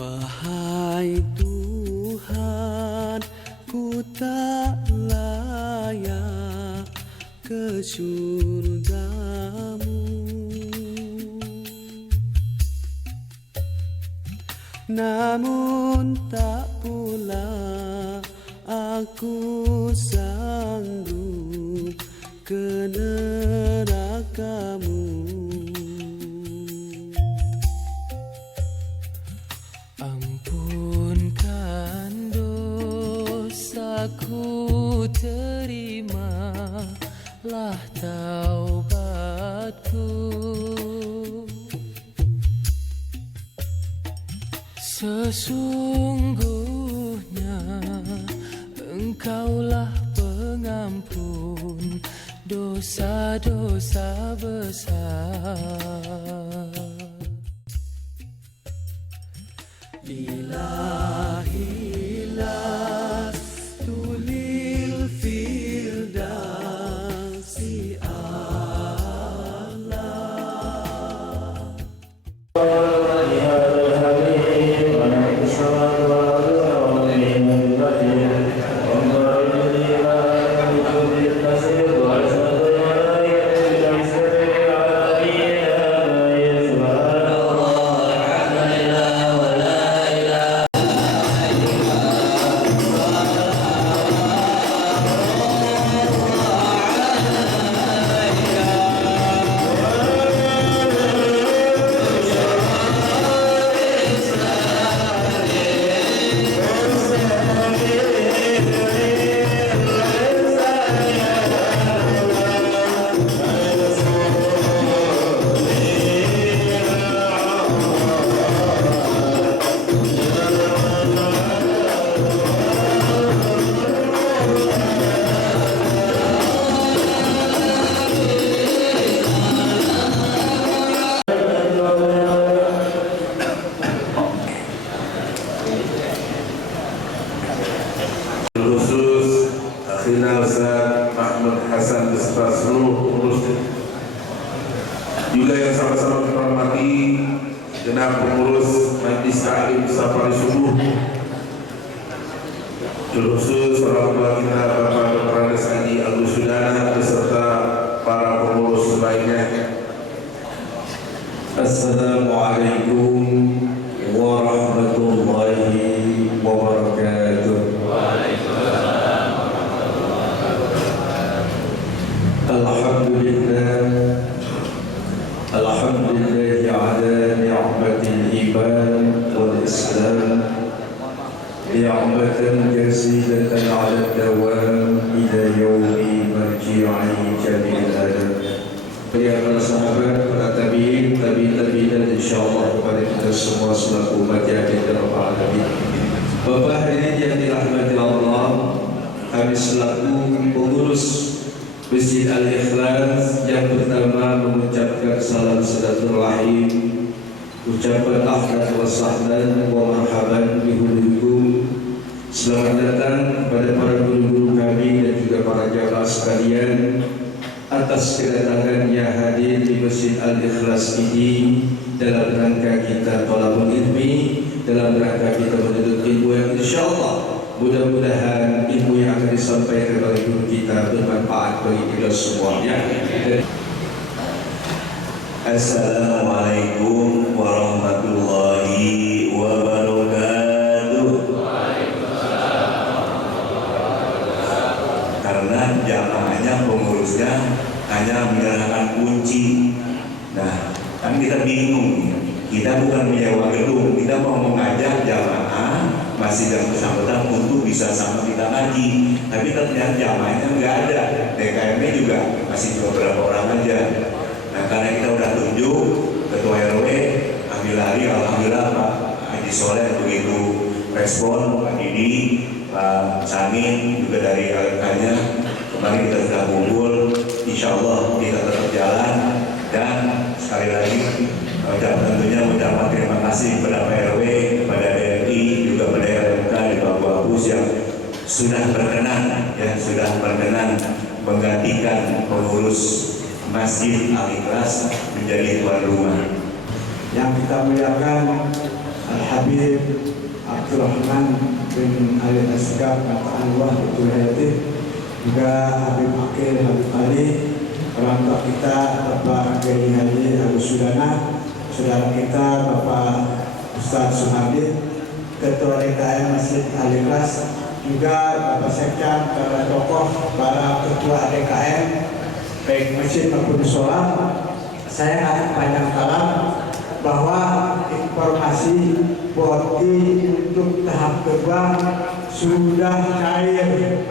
Wahai Tuhan, ku tak layak ke surgamu, namun tak pula aku sanggup ke nerakamu. Ampunkan dosaku, terimalah taubatku. Sesungguhnya Engkaulah pengampun dosa-dosa besar. Ilahilah tulil firdausi a'la. Khusus Akhina Ustaz Mahmud Hasan beserta seluruh pengurus, juga yang sama-sama kita hormati genap pengurus Majlis Ta'lim Safari Subuh, khusus orang tua kita Bapak Dr. Andes Haji Agus Sudana beserta para pengurus lainnya. Assalamualaikum warahmatullahi wabarakatuh. Alhamdulillah ala ni'matil iman wal islam, ni'matan jazilatan ala dawam ila yaumi marji'i jami'il adam. Ya para sahabat, para tabi'in dan insyaallah kepada kita semua selaku umat yang dirahmati Nabi. Bapak hadirin yang dirahmati Allah, kami selaku pengurus Masjid Al-Ikhlas yang pertama mengucapkan salam silaturahim, ucapan ahlan wa sahlan wa marhaban bihulukum. Selamat datang kepada para guru-guru kami dan juga para jamaah sekalian atas kedatangannya hadir di Masjid Al-Ikhlas ini dalam rangka kita thalabul ilmi, dalam rangka kita menuntut ilmu yang insyaallah mudah-mudahan ilmu yang akan disampaikan oleh guru kita bermanfaat bagi kita semuanya. Assalamualaikum warahmatullahi wabarakatuh. Karena jamaahnya, pengurusnya hanya menyerahkan kunci. Nah, kan kita bingung. Kita bukan menyewa gedung, kita mau mengajak jamaah masih yang bersangkutan untuk bisa sama kita ngaji. Tapi ternyata jamaahnya nggak ada, TKM-nya juga masih beberapa orang aja. Nah, karena kita udah tunjuk ketua RW, ambil hari, alhamdulillah Pak Haji Soleh begitu respon, Pak Didi, Pak Samin juga dari LK-nya. Kemarin kita sudah kumpul, insya Allah kita tetap jalan. Dan sekali lagi tentunya mengucapkan terima kasih kepada Pak RW, kepada DRI, juga kepada RMK di Papua Bus yang sudah berkenan, menggantikan pengurus Masjid Al-Ikhlas menjadi tuan rumah. Yang kita muliakan Al-Habib Abdurrahman bin Ali Asgab Anwar Hayati, juga Habib Akil Habib Ali, orang tua kita Bapak Kiai Haji Agus Sudana, saudara kita Bapak Ustadz Sunardi, Ketua DKM Masjid Al-Ikhlas, juga Bapak Sekjan, para tokoh, para ketua DKM baik masjid maupun musola. Saya akan panjang kalam bahwa informasi boti untuk tahap kedua sudah cair.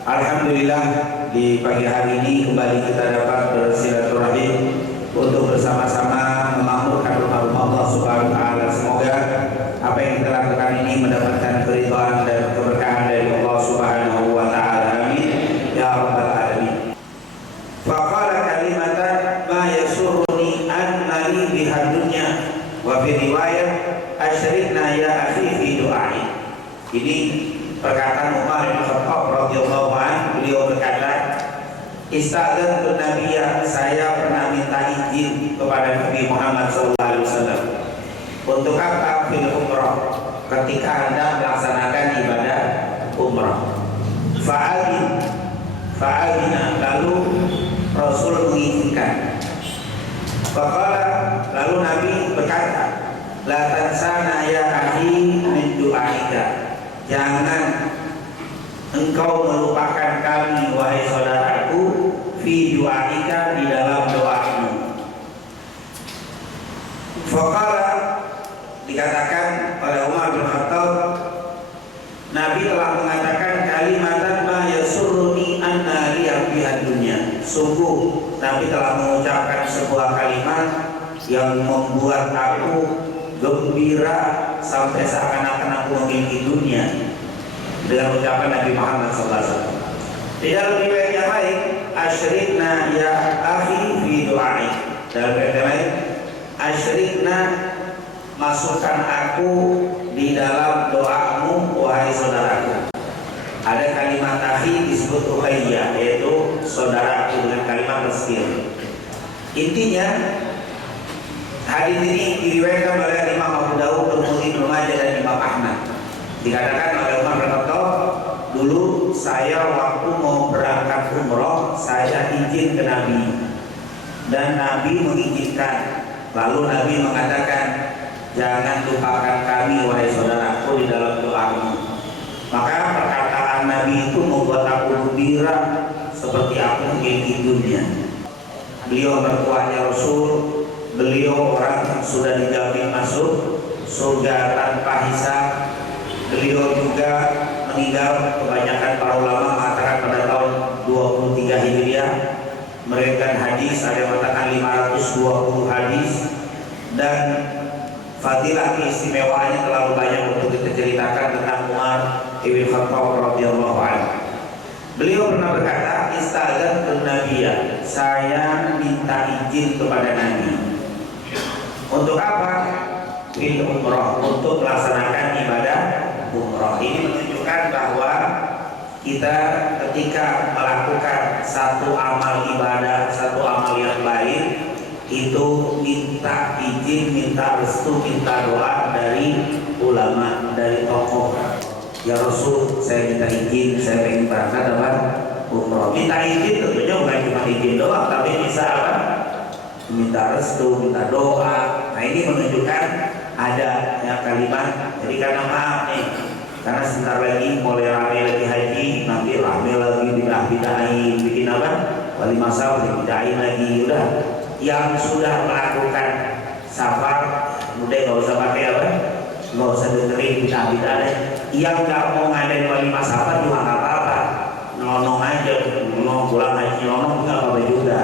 Alhamdulillah, di pagi hari ini kembali kita dapat bersilaturahim untuk bersama-sama memakmurkan rumah Allah Subhanahu wa taala. Semoga apa yang kita lakukan ini mendapatkan keridhaan dan keberkahan dari Allah Subhanahu wa taala. Amin ya rabbal alamin. Faqala kalimatan ma yasurruni anna li biha dunya wa fi riwayat asyrikna ya akhi fi du'ai. Ini perkataan Umar bin Khattab radhiyallahu anhu. Beliau berkata, "Istadzantu Nabiyya, saya pernah minta izin kepada Nabi Muhammad SAW untuk apa? Fil umrah, ketika Anda melaksanakan ibadah umrah. Fa'adina, lalu Rasul mengizinkan. Faqala, lalu Nabi berkata, la tansana ya akhi min du'aika, jangan engkau melupakan kami wahai saudaraku fi du'aika, di dalam doamu. Faqala, dikatakan oleh Umar bin Khattab, Nabi telah mengatakan kalimatan ma yasurruni anna liya biha dunya. Sungguh Nabi telah mengucapkan sebuah kalimat yang membuat aku gembira sampai seakan-akan aku memiliki dunia, dengan ucapan Nabi Muhammad SAW. Di dalam riwayat yang lain, asyrikna ya akhi fi du'ai. Dalam riwayat yang lain, asyrikna, masukkan aku di dalam doamu wahai saudaraku. Ada kalimat akhi disebut ukhayya, yaitu saudaraku, dengan kalimat tasghir. Intinya hadis ini diriwayatkan oleh Imam Abu Dawud, Tirmidzi, Ibnu Majah dan Imam Ahmad. Dikatakan oleh Umar bin Khattab, dulu saya waktu mau berangkat umroh, saya izin ke Nabi dan Nabi mengizinkan. Lalu Nabi mengatakan, jangan lupakan kami wahai saudaraku di dalam doamu. Maka perkataan Nabi itu membuat aku gembira seperti aku memiliki dunia. Beliau mertuanya Rasul, beliau orang yang sudah dijamin masuk surga tanpa hisab. Beliau juga meninggal, kebanyakan para ulama mengatakan pada tahun 23 Hijriah. Meriwayatkan hadis, ada yang mengatakan 520 hadis, dan fadilah keistimewaannya terlalu banyak untuk kita ceritakan tentang Umar bin Khattab radhiyallahu anhu. Beliau pernah berkata, istadzantu Nabiyya, saya minta izin kepada Nabi. Untuk apa? Fil umrah, untuk melaksanakan ibadah umrah. Ini menunjukkan bahwa kita ketika melakukan satu amal ibadah, satu amal yang baik, itu minta izin, minta restu, minta doa dari ulama, dari tokoh. Ya Rasul, saya minta izin, saya ingin berangkat apa? Umrah. Minta izin tentunya bukan cuma izin doang, tapi bisa apa? Minta restu, minta doa. Nah, ini menunjukkan ada yang kalimat. Jadi karena maaf nih, karena sebentar lagi mulai rame lagi haji, nanti rame lagi bidah-bidahin, bikin apa? Wali masa bidahin lagi. Udah, yang sudah melakukan safar, udah nggak usah pakai apa? Nggak usah dengerin bidah-bidahin. Yang nggak mau ngadain wali masa juga nggak apa-apa, nolong aja, nolong pulang haji, nolong nggak apa-apa juga.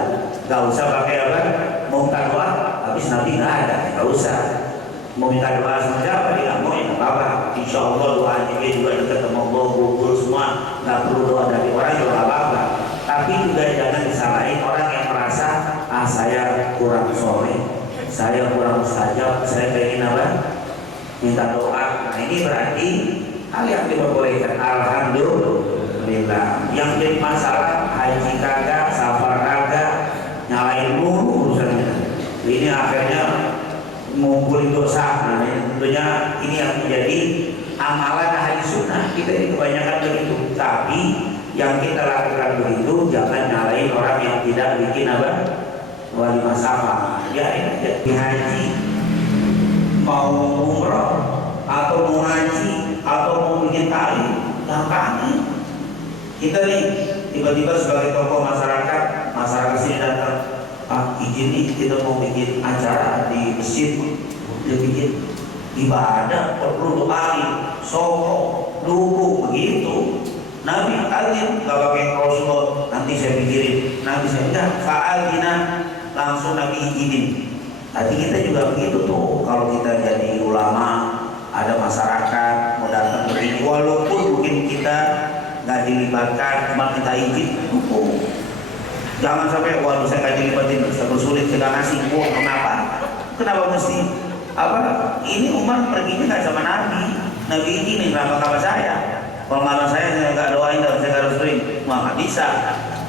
mau minta doa sama siapa dia mau ya nggak apa-apa. Insya Allah doanya dia juga dekat sama Allah, gugur semua, nggak perlu doa dari orang juga nggak apa-apa. Tapi juga jangan disalahin orang yang merasa saya kurang soleh, saya kurang mustajab, saya pengen apa? Minta doa. Nah ini berarti hal yang diperbolehkan. Alhamdulillah. Yang jadi masalah haji kagak, safar kagak, nyalain mulu urusannya. Ini akhirnya ngumpulin dosa. Nah tentunya ini yang menjadi amalan ahli sunnah. Kita ini kebanyakan begitu. Tapi yang kita lakukan begitu, jangan nyalain orang yang tidak bikin apa? Walimah safar. Ya ini di haji, mau umroh atau mau ngaji atau mau bikin tali, gampang. Kita nih tiba-tiba sebagai tokoh masyarakat sini datang, Pak izin nih kita mau bikin acara di masjid, dia bikin ibadah perlu doain, sokong, dukung begitu. Nabi azin nggak pakai Rasulullah, nanti saya pikirin, nanti saya enggak, fa'alina langsung Nabi izinin. Tadi kita juga begitu tuh, kalau kita jadi ulama, ada masyarakat mau datang begini, walaupun mungkin kita nggak dilibatkan, cuma kita izin, dukung. Jangan sampai waduh saya nggak dilibatin, saya bersulit, saya nggak ngasih, kenapa? Kenapa mesti? Apa? Ini Umar perginya nggak sama Nabi ini kenapa kabar saya? Kalau malah saya nggak doain dan saya nggak restuin, nggak bisa.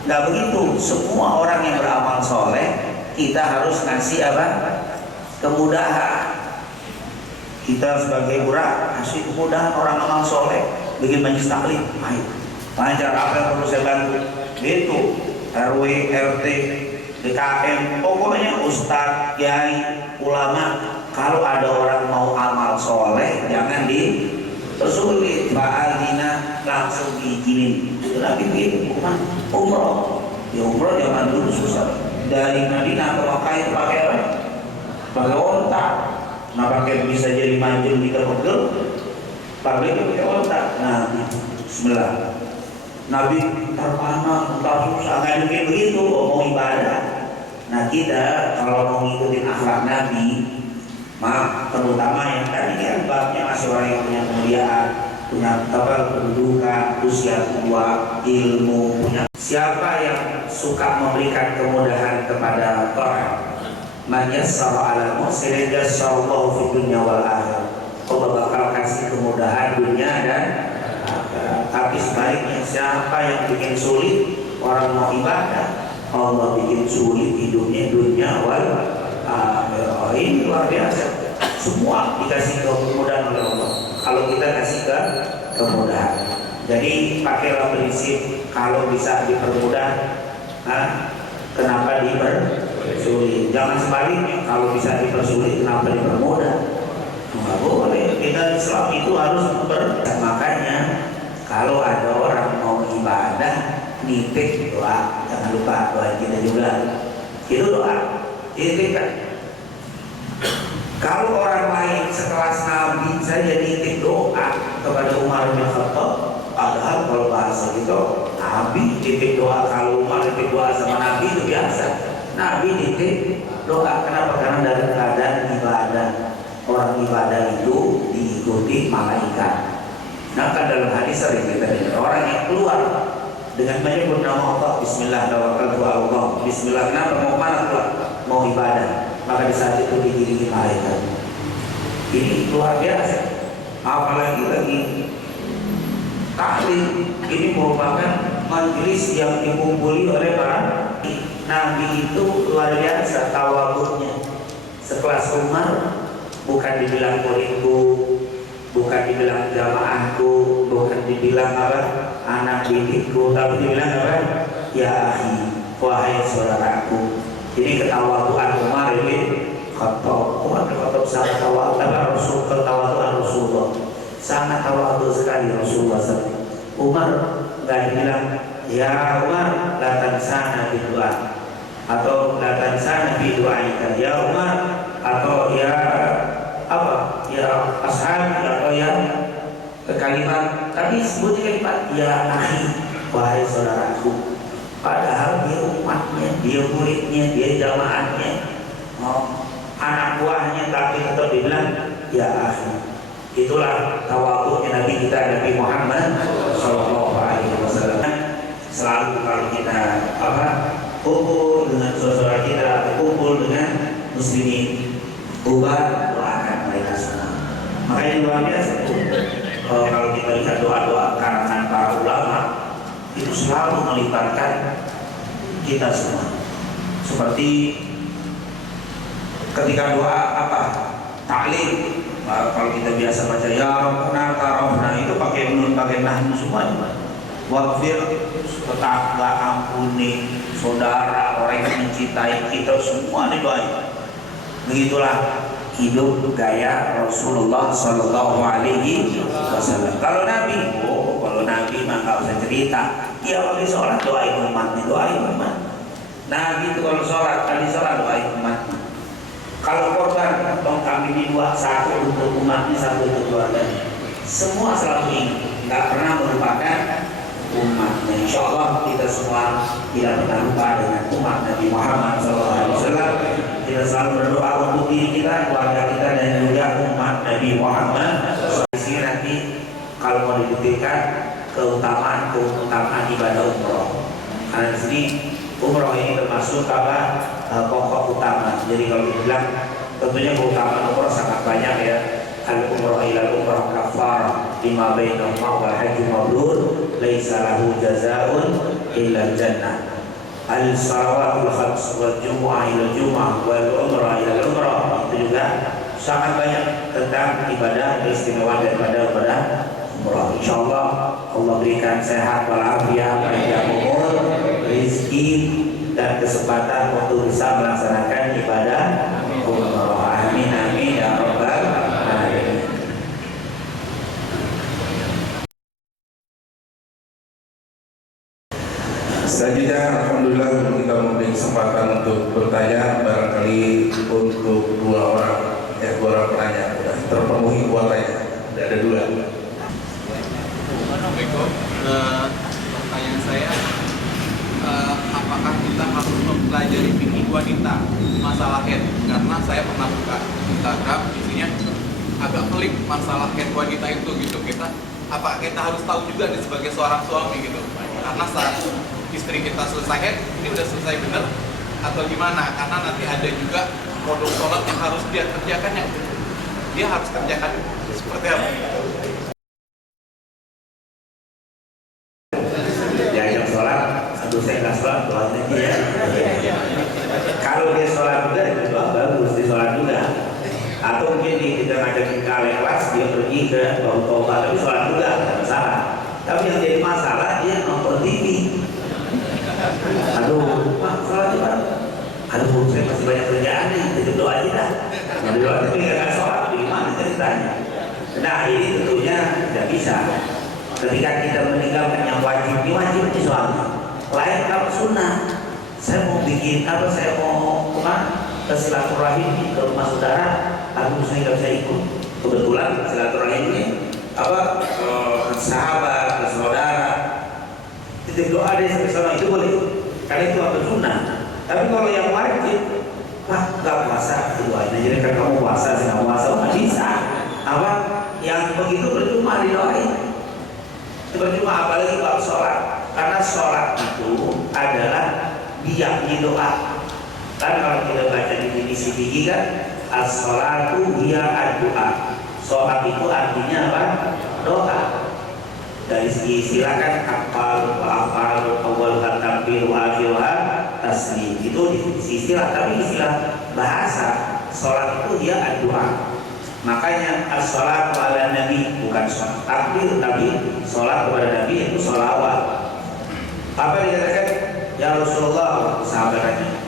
Nggak begitu. Semua orang yang beramal soleh kita harus ngasih apa? Kemudahan. Kita sebagai burak kasih kemudahan orang amal soleh, bikin majlis taklim, ayo lancar apa yang perlu saya bantu. Gitu. RW, RT, DKM, pokoknya ustadz, kiai, ulama. Kalau ada orang mau amal soleh, jangan dipersulit. Fa'alina langsung diizinin. Itu Nabi begitu, bukan umroh. Ya umroh zaman dulu susah. Dari Madinah ke Makkah itu pakai apa? Pakai onta. Nah pakai bisa jadi manjil di pegel. Pakai onta. Nah, bismillah. Nabi terpana, susah nggak mungkin begitu. Mau ibadah. Nah kita kalau mau ngikutin akhlak Nabi, terutama yang tadi kan babnya masih orang yang punya kemuliaan, punya kedudukan, usia tua, ilmu, punya. Siapa yang suka memberikan kemudahan kepada orang, man yassara ala mu'sirin yassarallahu fid dunya wal akhirah. Allah bakal kasih kemudahan dunia dan akhirat. Tapi sebaliknya siapa yang bikin sulit orang mau ibadah, Allah bikin sulit hidupnya dunia wal akhirah. Ini luar biasa. Semua dikasih kemudahan oleh Allah. Kalau kita kasih kemudahan. Jadi pakailah prinsip kalau bisa dipermudah, kenapa dipersulit? Jangan sebaliknya, kalau bisa dipersulit kenapa dipermudah? Nggak boleh. Kita Islam itu harus makanya kalau ada orang mau ibadah nitip doa, jangan lupa doa kita juga. Itu doa, nitipkan. Kalau orang lain sekelas Nabi saja nitip doa kepada Umar bin Khattab, padahal kalau bahasa gitu Nabi nitip doa, kalau Umar nitip doa sama Nabi itu biasa. Nabi nitip doa, kenapa? Karena dari keadaan ibadah. Orang ibadah itu diikuti malaikat. Nah kan dalam hadis sering kita dengar orang yang keluar dengan menyebut nama Allah, Bismillah tawakkaltu ala Allah, Bismillah, kenapa mau mana keluar? Mau ibadah. Maka di saat itu digiringi malaikat. Ini luar biasa. Apalagi lagi taklim, ini merupakan majelis yang dikumpuli oleh para Nabi. Itu luar biasa tawadhunya. Sekelas Umar bukan dibilang muridku, bukan dibilang jamaahku, bukan dibilang apa anak didikku, tapi dibilang apa? Ya akhi, wahai saudaraku. Ini ketawaduan Umar ini Khattab. Umar bin Khattab sangat tawadhu, ketawaduan Rasulullah. Sangat tawadhu sekali Rasulullah SAW. Umar nggak dibilang, ya Umar, la tansana bi du'a, atau la tansana bi du'aika, ya Umar, atau ya apa? Ya ashab, atau ya kalimat. Tapi sebutnya kalimat ya akhi, wahai saudaraku. Padahal dia umatnya, dia muridnya, dia jamaahnya, anak buahnya, tapi tetap dibilang ya akhi. Itulah tawadhu'nya Nabi kita, Nabi Muhammad sallallahu alaihi wasallam. Selalu kalau kita kumpul dengan saudara kita, kumpul dengan muslimin, doakan mereka semua. Makanya luar biasa kalau kita lihat doa-doa karangan para ulama itu selalu melibatkan kita semua. Seperti ketika doa taklim, kalau kita biasa baca ya Rabbuna tarafna, itu pakai nun, pakai nahnu semua. Waqfir, tetangga, ampuni saudara, orang yang mencintai kita, semua didoain. Begitulah hidup gaya Rasulullah Sallallahu Alaihi Wasallam. Kalau Nabi mah nggak usah cerita. Dia kalau sholat doain umatnya, doain umat. Nabi itu kalau sholat, doain umat. Kalau korban, tong kambing dua, satu untuk umatnya, satu untuk keluarganya. Semua selalu ingat, nggak pernah melupakan umatnya. Insya Allah kita semua tidak pernah lupa dengan umat Nabi Muhammad SAW. Kita selalu berdoa untuk diri kita, keluarga kita, dan juga umat Nabi Muhammad. Di sini nanti kalau mau dibuktikan keutamaan ibadah umroh. Karena di sini umroh ini termasuk pokok utama. Jadi kalau dibilang tentunya keutamaan umroh sangat banyak ya. Al umroh ila umroh kafar lima bainahuma wal haji mabrur laisa lahu jazaa'un illa jannah. Al salawatul khams wal jumu'ah ila jumu'ah wal umrah ila umrah, itu juga sangat banyak tentang ibadah keistimewaan daripada ibadah umrah. Insyaallah Allah berikan sehat walafiat, panjang umur, rezeki dan kesempatan untuk bisa melaksanakan ibadah umrah. Amin amin ya rabbal alamin. Selanjutnya, alhamdulillah kita memberi kesempatan untuk bertanya. Barangkali untuk dua orang penanya sudah terpenuhi kuotanya, tidak ada dua. Assalamualaikum. Pertanyaan saya, apakah kita harus mempelajari fikih wanita masalah head? Karena saya pernah buka Instagram, isinya agak pelik masalah head wanita itu gitu. Apakah kita harus tahu juga nih sebagai seorang suami gitu? Karena saat istri kita selesai head, ini udah selesai bener atau gimana? Karena nanti ada juga produk sholat yang harus dia kerjakan, yang dia harus kerjakan seperti apa? Diajak sholat, aduh saya nggak sholat, doa aja ya. Kalau dia sholat juga, itu doa bagus, dia sholat juga. Atau mungkin kita ngajakin ke kelas, dia pergi ke bau-bau, tapi sholat juga, nggak masalah. Tapi yang jadi masalah, dia nonton TV. Aduh, Pak, sholat juga. Aduh, saya masih banyak kerjaan nih, jadi doa aja dah. Jadi doa, tapi nggak sholat, gimana ceritanya? Nah, ini tentunya tidak bisa. Ketika kita meninggalkan yang wajib, ini wajib di suami. Lain kalau sunnah, saya mau bikin apa? Saya mau ke silaturahim ke rumah saudara, aku saya nggak bisa ikut. Kebetulan silaturahim ini sahabat, saudara. Titik doa deh sampai sana itu boleh, karena itu waktu sunnah. Tapi kalau yang wajib, nggak puasa doain aja. Kan kamu puasa, saya nggak puasa, nggak bisa. Yang begitu percuma didoain. Percuma apalagi kalau sholat, karena sholat itu adalah diamnya doa. Kan kalau kita baca di definisi fikih kan, as-sholatu hiya ad-du'a. Sholat itu artinya apa? Doa. Dari segi istilah kan afal awal takbir wa akhiruha taslim, itu definisi istilah. Tapi istilah bahasa sholat itu dia ad-du'a. Makanya as-sholatu ala nabi, bukan sholat takbir, tapi sholat kepada nabi itu sholawat. Apa yang dikatakan? Ya Rasulullah, sahabatnya,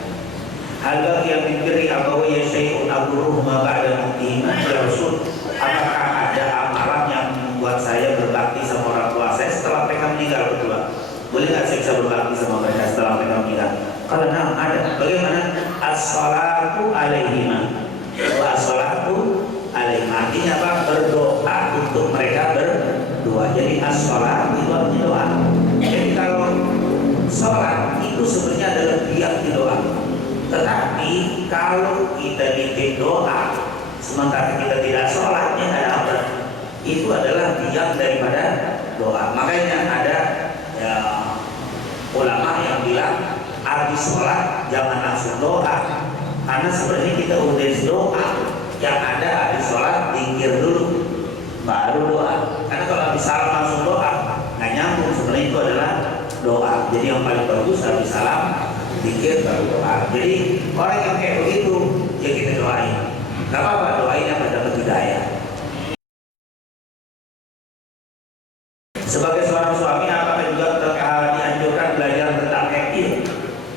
hal baqiya min birri abawayya syai'un abruhuma ba'da mautihima, ya Rasul, apakah ada amalan yang membuat saya berbakti sama orang tua saya setelah mereka meninggal berdua? Boleh nggak saya bisa berbakti sama mereka setelah mereka meninggal? Kalau ada. Bagaimana? As-sholatu alaihima. As-sholatu alaihima artinya apa? Berdoa untuk mereka berdua. Jadi as-sholat itu artinya doa. Jadi kalau sholat itu sebenarnya adalah diam di doa. Tetapi kalau kita bikin doa sementara kita tidak sholatnya nggak dapat. Itu adalah biang daripada doa. Makanya ada ya, ulama yang bilang habis sholat jangan langsung doa, karena sebenarnya kita udah doa, yang ada habis sholat zikir dulu baru doa. Karena kalau habis salam langsung doa nggak nyambung, sebenarnya itu adalah doa. Jadi yang paling bagus habis salam zikir baru doa. Jadi orang yang kayak begitu ya kita doain, nggak apa-apa, doain yang dapat hidayah. Sebagai seorang suami, apakah juga dianjurkan belajar tentang fikih?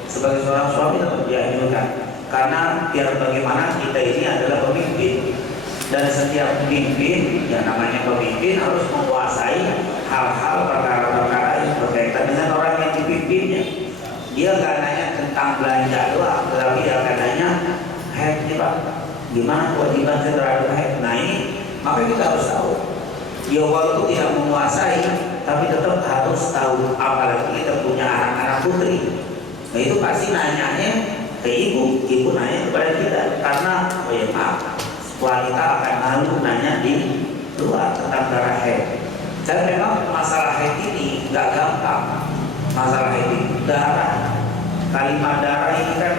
Sebagai seorang suami tetap dianjurkan, karena biar bagaimana kita ini adalah pemimpin, dan setiap pemimpin yang namanya pemimpin harus menguasai hal-hal perkara-perkara yang berkaitan dengan orang yang dipimpinnya. Dia nggak nanya tentang belanja doang, tetapi dia akan nanya, "Hei, Pak, gimana kewajiban saya terhadap hei?" Nah ini, maka kita harus tahu. Dia walaupun tidak menguasai, tapi tetap harus tahu. Apalagi kita punya anak-anak putri, nah itu pasti nanyanya ke ibu, ibu nanya kepada kita, karena oh ya maaf, wanita akan malu nanya di luar tentang darah haid. Dan memang masalah haid ini nggak gampang. Masalah haid itu darah, kalimat darah ini kan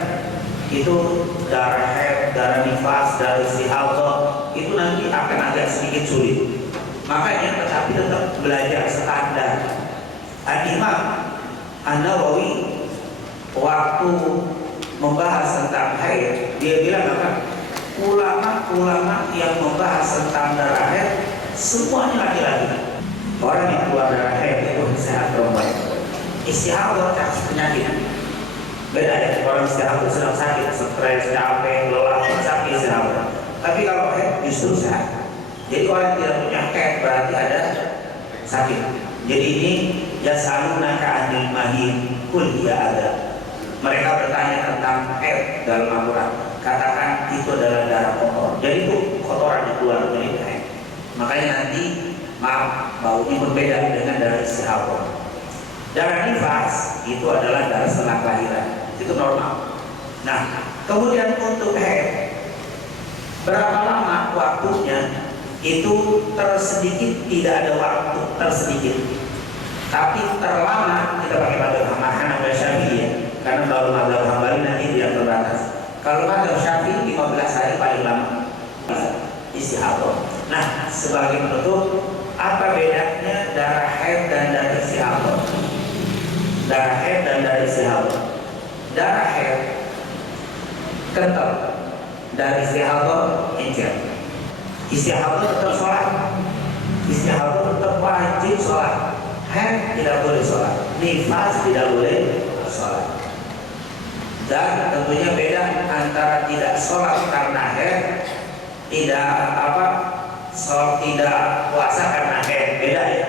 itu darah haid, darah nifas, darah istihadah, itu nanti akan agak sedikit sulit. Makanya tetapi tetap belajar standar. Al-Imam An-Nawawi waktu membahas tentang haid, dia bilang apa? Ulama-ulama yang membahas tentang darah haid semuanya laki-laki. Orang yang keluar darah haid itu sehat perempuan. Istihadah penyakit. Beda ya, orang istihadah sedang sakit, stres, capek, lelah, sakit istihadah. Tapi kalau haid justru sehat. Jadi orang tidak punya haid berarti ada sakit. Jadi ini yasalunaka anil mahid kul hiya ada. Mereka bertanya tentang haid dalam Al-Quran. Katakan itu adalah darah kotor. Jadi itu kotoran yang keluar dari haid. Makanya nanti maaf, baunya berbeda dengan darah istihadah. Darah nifas itu adalah darah setelah kelahiran. Itu normal. Nah, kemudian untuk haid berapa lama waktunya? Itu tersedikit, tidak ada waktu tersedikit. Tapi terlama kita pakai mazhab Hanafi Syafi'i ya. Karena kalau mazhab Hambali nanti tidak terbatas. Kalau mazhab Syafi'i 15 hari paling lama istihadah. Nah, sebagai penutup, apa bedanya darah haid dan darah istihadah? Darah haid dan darah istihadah. Darah haid kental, darah istihadah encer. Istihadah tetap sholat, istihadah tetap wajib sholat. Haid tidak boleh sholat, nifas tidak boleh sholat. Dan tentunya beda antara tidak sholat karena haid, tidak tidak puasa karena haid, beda ya.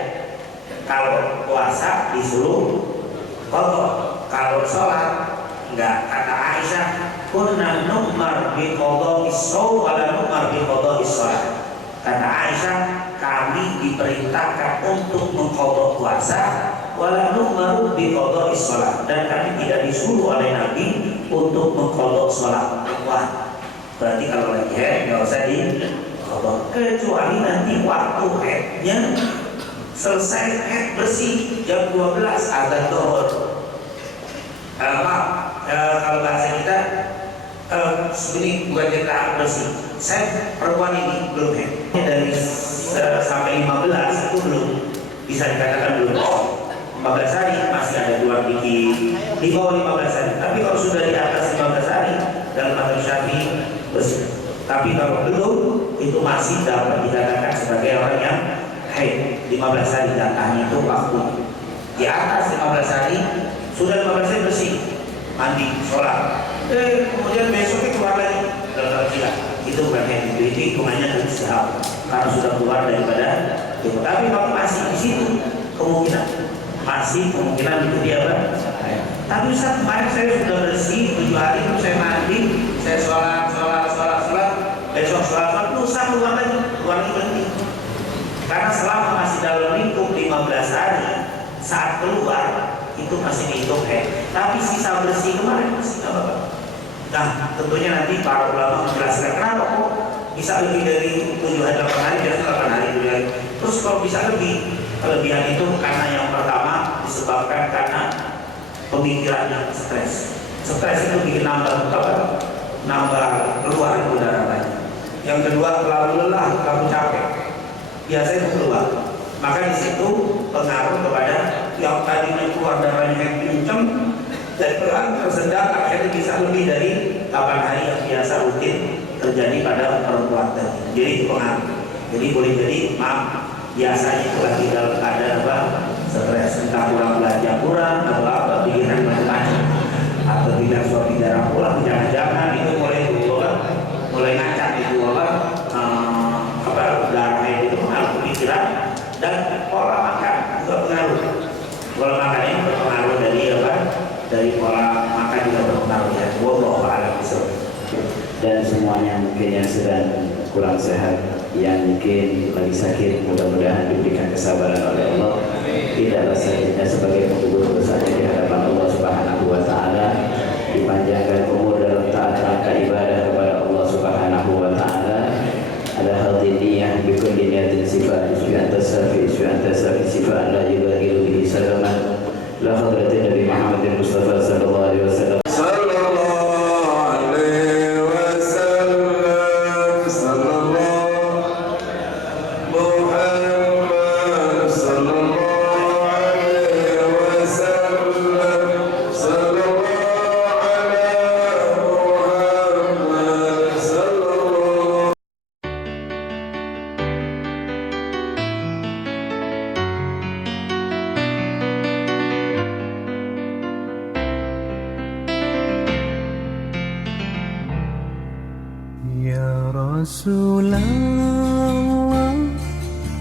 Kalau puasa disuruh qadha, kalau sholat enggak. Kata Aisyah, kunna nu'mar bi qadha'is shaum wa la nu'mar bi qadha'is shalah. Kata Aisyah, kami diperintahkan untuk mengqadha puasa wa la nu'mar bi qadha'is shalah, dan kami tidak disuruh oleh Nabi untuk mengqadha salat. Wah, berarti kalau lagi haid enggak usah diqadha, kecuali nanti waktu haidnya selesai, haid bersih jam 12 azan zuhur. Kalau bahasa kita segini bukan cerita bersih. Saya perempuan ini belum haid dari sampai 15 itu belum bisa dikatakan belum. 15 hari masih ada 2 gigi di bawah 15 hari. Tapi kalau sudah di atas 15 hari dalam mazhab Syafi'i bersih. Tapi kalau belum itu masih dapat dikatakan sebagai orang yang haid. 15 hari datangnya itu waktu. Di atas 15 hari sudah 15 hari bersih, mandi, sholat, kemudian besoknya keluar lagi dalam hilang. Itu bukan haid, itu hitungannya dari istihad karena sudah keluar daripada itu. Tapi kalau masih di situ kemungkinan itu dia apa? Tapi Ustaz, kemarin saya sudah bersih 7 hari, terus saya mandi, saya sholat, besok sholat, lusa keluar lagi berhenti. Karena selama masih dalam lingkup 15 hari, saat keluar itu masih dihitung haid. Tapi sisa bersih kemarin masih nggak apa-apa. Nah, tentunya nanti para ulama menjelaskan kenapa kok bisa lebih dari 7 hari 8 hari, biasanya 8 hari 7 hari. Terus kalau bisa lebih, kelebihan itu karena yang pertama disebabkan karena pemikirannya stres. Stres itu bikin nambah keluar udara banyak. Yang kedua terlalu lelah, terlalu capek, biasanya keluar. Maka di situ pengaruh kepada yang tadinya keluar darahnya yang kenceng dan pelan tersendat, akhirnya bisa lebih dari 8 hari yang biasa rutin terjadi pada perempuan tadi. Jadi itu pengaruh. Jadi boleh jadi biasanya itu lagi dalam keadaan apa? Stres, entah kurang belanja kurang atau apa, pikiran macam-macam, atau tidak suami darah pulang, jangan-jangan itu mulai ngacak itu darahnya itu pengaruh pikiran dan pola makan juga pengaruh. Pola makan ini berpengaruh dari pola makan juga berpengaruh ya. Wallahu a'lam bishawab. Dan semuanya mungkin yang sedang kurang sehat, yang mungkin lagi sakit, mudah-mudahan diberikan kesabaran oleh Allah. Tidaklah saja sebagai pengubur dosanya di hadapan Allah Subhanahu wa Ta'ala, dipanjangkan umur dalam taat rangka ibadah kepada Allah Subhanahu wa Ta'ala. Ada hal diniyah bikul diniyatin sifat isbi'anta safi sifat la yubahiru bihi salaman la hadratin Nabi Muhammadin Mustafa sallallahu alaihi wasallam. Ya Rasulullah,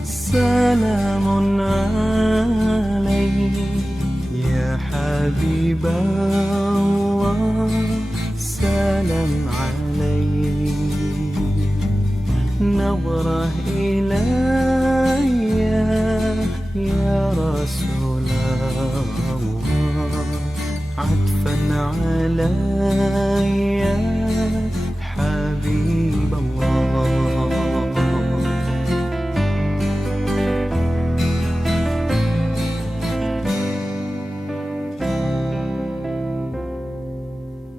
salamun alaik. Ya Habiballah, salam alaik. Nadrah ilayya ya Rasulullah, atfan alayya حبيب الله.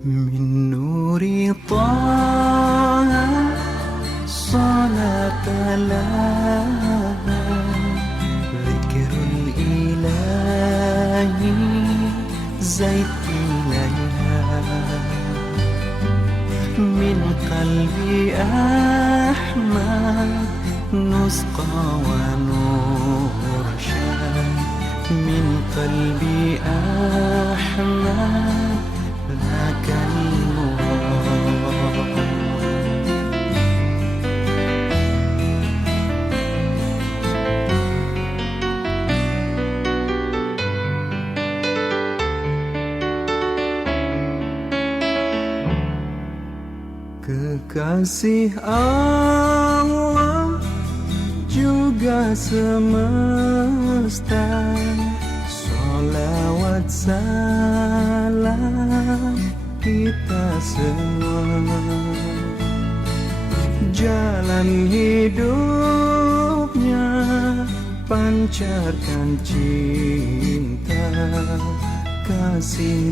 من نور طه صلاة لها ذكر الإله زيت إليها من قلبي أحمد نسقى ونرشد من قلبي أحمد ذاك المراد. Kekasih Allah juga semesta, sholawat salam kita semua. Jalan hidupnya pancarkan cinta kasih.